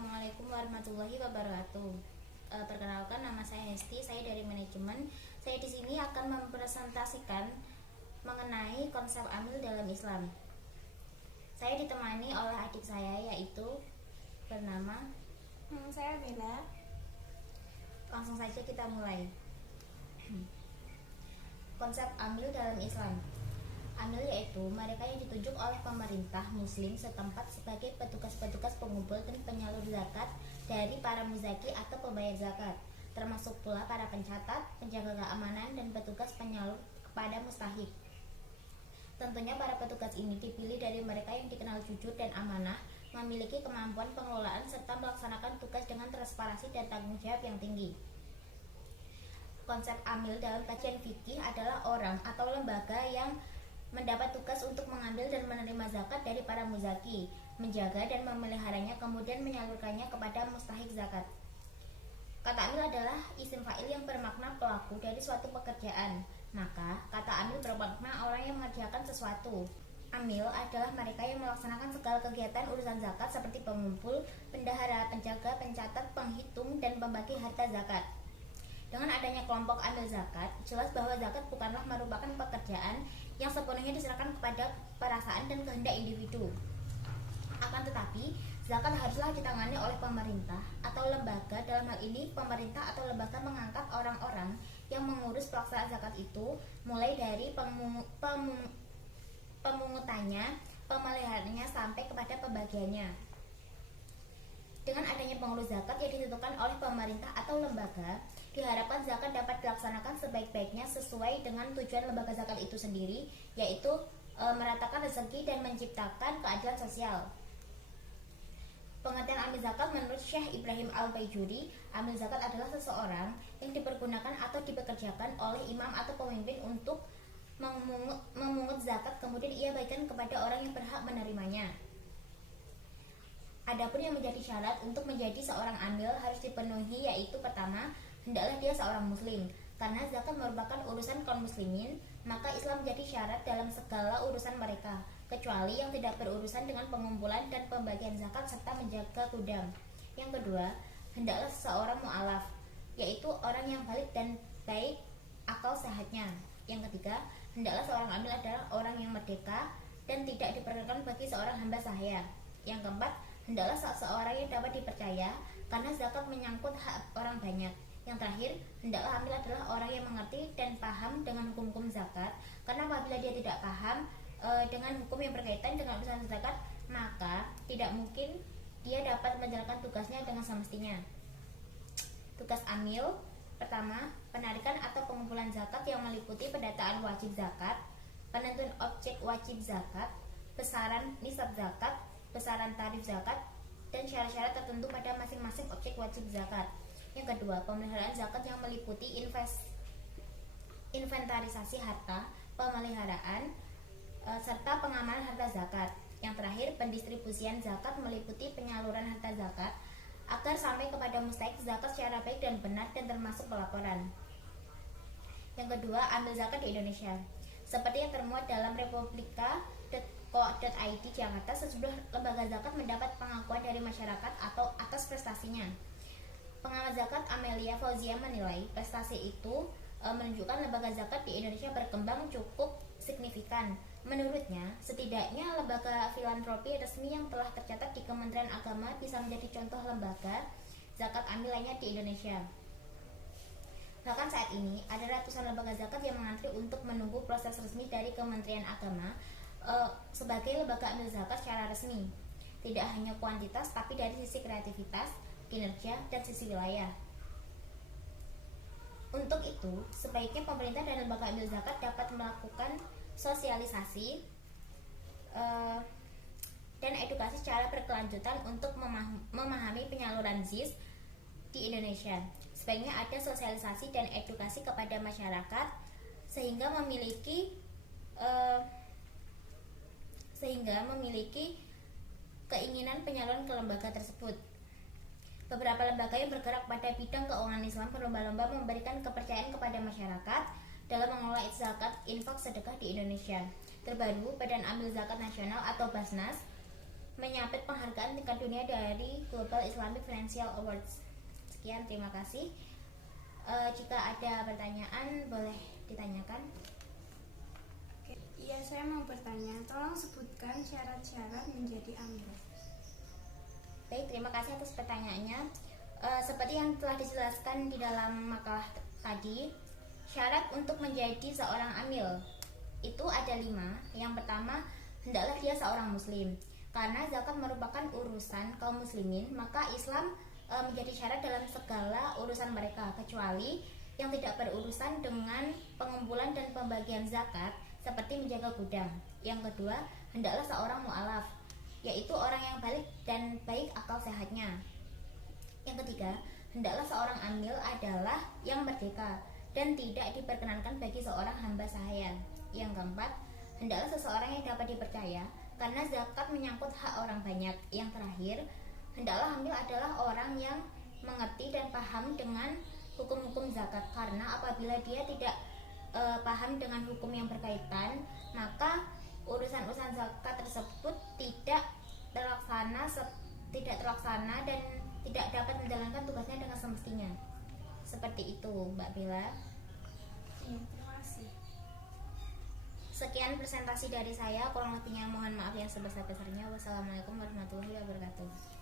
Assalamualaikum warahmatullahi wabarakatuh. Perkenalkan, nama saya Hesti, saya dari manajemen. Saya di sini akan mempresentasikan mengenai konsep amil dalam Islam. Saya ditemani oleh adik saya yaitu bernama Saya Mila. Langsung saja kita mulai. Konsep amil dalam Islam. Amil yaitu mereka yang ditunjuk oleh pemerintah muslim setempat sebagai petugas-petugas pengumpul dan penyalur zakat dari para muzaki atau pembayar zakat, termasuk pula para pencatat, penjaga keamanan, dan petugas penyalur kepada mustahik. Tentunya para petugas ini dipilih dari mereka yang dikenal jujur dan amanah, memiliki kemampuan pengelolaan serta melaksanakan tugas dengan transparansi dan tanggung jawab yang tinggi. Konsep amil dalam kajian fikih adalah orang atau lembaga yang mendapat tugas untuk mengambil dan menerima zakat dari para muzaki, menjaga dan memeliharanya, kemudian menyalurkannya kepada mustahik zakat. Kata amil adalah isim fa'il yang bermakna pelaku dari suatu pekerjaan. Maka, kata amil bermakna orang yang mengerjakan sesuatu. Amil adalah mereka yang melaksanakan segala kegiatan urusan zakat seperti pengumpul, pendahara, penjaga, pencatat, penghitung, dan pembagi harta zakat. Dengan adanya kelompok amil zakat, jelas bahwa zakat bukanlah merupakan pekerjaan yang sepenuhnya diserahkan kepada perasaan dan kehendak individu. Akan tetapi, zakat haruslah ditangani oleh pemerintah atau lembaga. Dalam hal ini, pemerintah atau lembaga mengangkat orang-orang yang mengurus pelaksanaan zakat itu, mulai dari pemungutannya, pemeliharaannya, sampai kepada pembagiannya. Dengan adanya pengurus zakat yang ditentukan oleh pemerintah atau lembaga, diharapkan zakat dapat dilaksanakan sebaik-baiknya sesuai dengan tujuan lembaga zakat itu sendiri, yaitu meratakan rezeki dan menciptakan keadilan sosial. Pengertian amil zakat menurut Syekh Ibrahim Al-Baijuri, amil zakat adalah seseorang yang dipergunakan atau dipekerjakan oleh imam atau pemimpin untuk memungut zakat, kemudian ia bagikan kepada orang yang berhak menerimanya. Adapun yang menjadi syarat untuk menjadi seorang amil harus dipenuhi, yaitu pertama, hendaklah dia seorang muslim. Karena zakat merupakan urusan kaum muslimin, maka Islam menjadi syarat dalam segala urusan mereka, kecuali yang tidak berurusan dengan pengumpulan dan pembagian zakat serta menjaga gudang. Yang kedua, hendaklah seorang mu'alaf, yaitu orang yang balik dan baik akal sehatnya. Yang ketiga, hendaklah seorang amil adalah orang yang merdeka dan tidak diperkenankan bagi seorang hamba sahaya. Yang keempat, hendaklah seseorang yang dapat dipercaya, karena zakat menyangkut hak orang banyak. Yang terakhir, hendaklah amil adalah orang yang mengerti dan paham dengan hukum-hukum zakat, karena apabila dia tidak paham dengan hukum yang berkaitan dengan urusan zakat, maka tidak mungkin dia dapat menjalankan tugasnya dengan semestinya. Tugas amil pertama, penarikan atau pengumpulan zakat yang meliputi pendataan wajib zakat, penentuan objek wajib zakat, besaran nisab zakat, besaran tarif zakat, dan syarat-syarat tertentu pada masing-masing objek wajib zakat. Yang kedua, pemeliharaan zakat yang meliputi inventarisasi harta, pemeliharaan, serta pengamanan harta zakat. Yang terakhir, pendistribusian zakat meliputi penyaluran harta zakat agar sampai kepada mustahik zakat secara baik dan benar dan termasuk pelaporan. Yang kedua, amil zakat di Indonesia. Seperti yang termuat dalam republika.co.id Jakarta, sejumlah lembaga zakat mendapat pengakuan dari masyarakat atau atas prestasinya. Pengamat zakat Amelia Fauzia menilai prestasi itu menunjukkan lembaga zakat di Indonesia berkembang cukup signifikan. Menurutnya, setidaknya lembaga filantropi resmi yang telah tercatat di Kementerian Agama bisa menjadi contoh lembaga zakat amil lainnya di Indonesia. Bahkan saat ini, ada ratusan lembaga zakat yang mengantri untuk menunggu proses resmi dari Kementerian Agama sebagai lembaga amil zakat secara resmi. Tidak hanya kuantitas, tapi dari sisi kreativitas, kinerja, dan sisi wilayah. Untuk itu, sebaiknya pemerintah dan lembaga amil zakat dapat melakukan sosialisasi dan edukasi secara berkelanjutan untuk memahami penyaluran ZIS di Indonesia. Sebaiknya ada sosialisasi dan edukasi kepada masyarakat sehingga memiliki keinginan penyaluran ke lembaga tersebut. Beberapa lembaga yang bergerak pada bidang keuangan Islam berlomba-lomba memberikan kepercayaan kepada masyarakat dalam mengelola zakat, infak, sedekah di Indonesia. Terbaru, Badan Amil Zakat Nasional atau Basnas menyabet penghargaan tingkat dunia dari Global Islamic Financial Awards. Sekian, terima kasih. Jika ada pertanyaan boleh ditanyakan. Iya, saya mau bertanya. Tolong sebutkan syarat-syarat menjadi amil. Baik, terima kasih atas pertanyaannya. Seperti yang telah dijelaskan di dalam makalah tadi, syarat untuk menjadi seorang amil itu ada 5. Yang pertama, hendaklah dia seorang muslim. Karena zakat merupakan urusan kaum muslimin, maka Islam menjadi syarat dalam segala urusan mereka, kecuali yang tidak berurusan dengan pengumpulan dan pembagian zakat, seperti menjaga gudang. Yang kedua, hendaklah seorang mu'alaf, yaitu orang yang balik dan baik akal sehatnya. Yang ketiga, hendaklah seorang amil adalah yang merdeka dan tidak diperkenankan bagi seorang hamba sahaya. Yang keempat, hendaklah seseorang yang dapat dipercaya, karena zakat menyangkut hak orang banyak. Yang terakhir, hendaklah amil adalah orang yang mengerti dan paham dengan hukum-hukum zakat, karena apabila dia tidak paham dengan hukum yang berkaitan, maka urusan-urusan zakat tersebut tidak terlaksana dan tidak dapat menjalankan tugasnya dengan semestinya. Seperti itu, Mbak Bella. Terima kasih. Sekian presentasi dari saya, kurang lebihnya mohon maaf yang sebesar-besarnya. Wassalamualaikum warahmatullahi wabarakatuh.